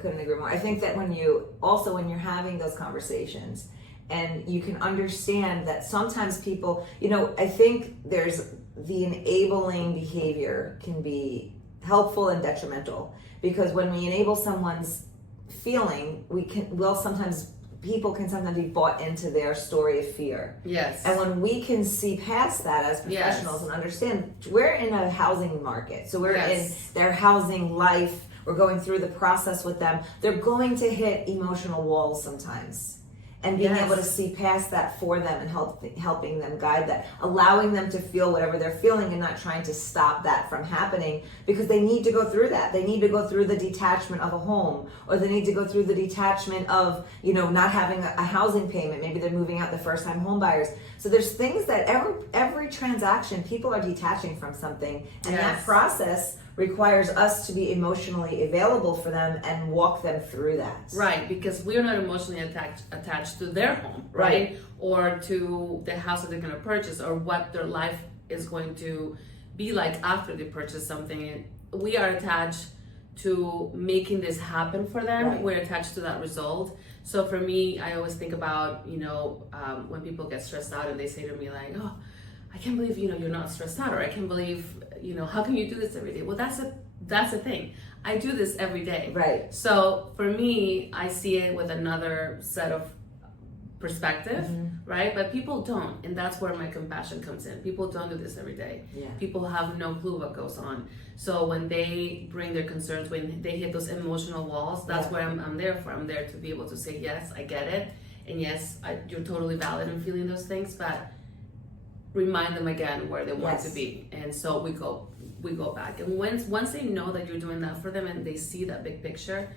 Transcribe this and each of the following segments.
Couldn't agree more. I think that when you're having those conversations and you can understand that sometimes people, I think there's the enabling behavior can be helpful and detrimental, because when we enable someone's feeling, people can sometimes be bought into their story of fear. Yes. And when we can see past that as professionals and understand we're in a housing market, so we're in their housing life, we're going through the process with them, they're going to hit emotional walls sometimes. And being able to see past that for them and helping them guide that, allowing them to feel whatever they're feeling and not trying to stop that from happening, because they need to go through that. They need to go through the detachment of a home, or they need to go through the detachment of, not having a housing payment. Maybe they're moving out, the first time home buyers. So there's things that every transaction, people are detaching from something, and that process requires us to be emotionally available for them and walk them through that. Right, because we're not emotionally attached to their home, right? Or to the house that they're going to purchase, or what their life is going to be like after they purchase something. We are attached to making this happen for them. Right. We're attached to that result. So for me, I always think about, when people get stressed out and they say to me like, oh, I can't believe, you're not stressed out, or I can't believe, how can you do this every day? Well, that's the thing. I do this every day. Right. So for me, I see it with another set of perspective, right? But people don't, and that's where my compassion comes in. People don't do this every day. Yeah. People have no clue what goes on. So when they bring their concerns, when they hit those emotional walls, that's where I'm there for. I'm there to be able to say, yes, I get it, and yes, you're totally valid in feeling those things, but remind them again where they want to be. And so we go back, and once they know that you're doing that for them and they see that big picture,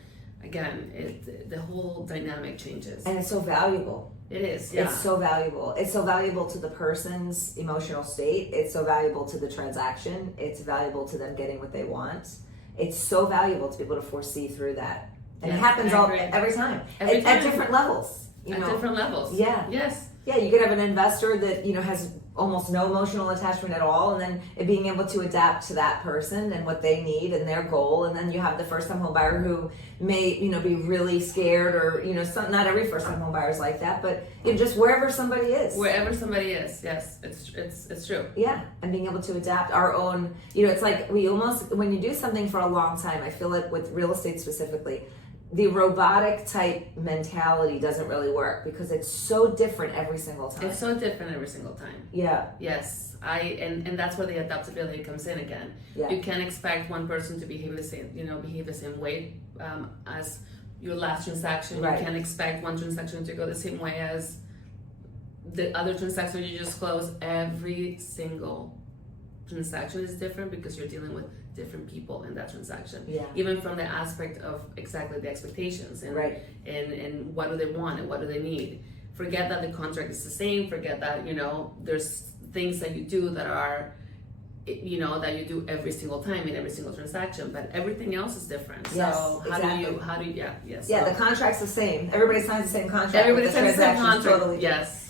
again, the whole dynamic changes. And it's so valuable. It is. It's so valuable. It's so valuable to the person's emotional state. It's so valuable to the transaction. It's valuable to them getting what they want. It's so valuable to be able to foresee through that. And it happens every time. At different levels. Different levels. Yeah. Yes. Yeah, you could have an investor that, has almost no emotional attachment at all, and then it being able to adapt to that person and what they need and their goal. And then you have the first-time home buyer who may, be really scared, or, not every first-time home buyer is like that, but just wherever somebody is. Wherever somebody is, yes, it's true. Yeah, and being able to adapt our own, it's like when you do something for a long time, I feel like with real estate specifically, the robotic type mentality doesn't really work, because it's so different every single time. It's so different every single time. Yeah. Yes. And that's where the adaptability comes in again. Yeah. You can't expect one person to behave the same way as your last transaction. Right. You can't expect one transaction to go the same way as the other transaction you just closed. Every single transaction is different, because you're dealing with different people in that transaction. Yeah. Even from the aspect of exactly the expectations and and what do they want and what do they need. Forget that the contract is the same. Forget that there's things that you do that are that you do every single time in every single transaction, but everything else is different. Yes, so how do you the contract's the same. Everybody signs the same contract. Everybody signs the same contract. Totally yes.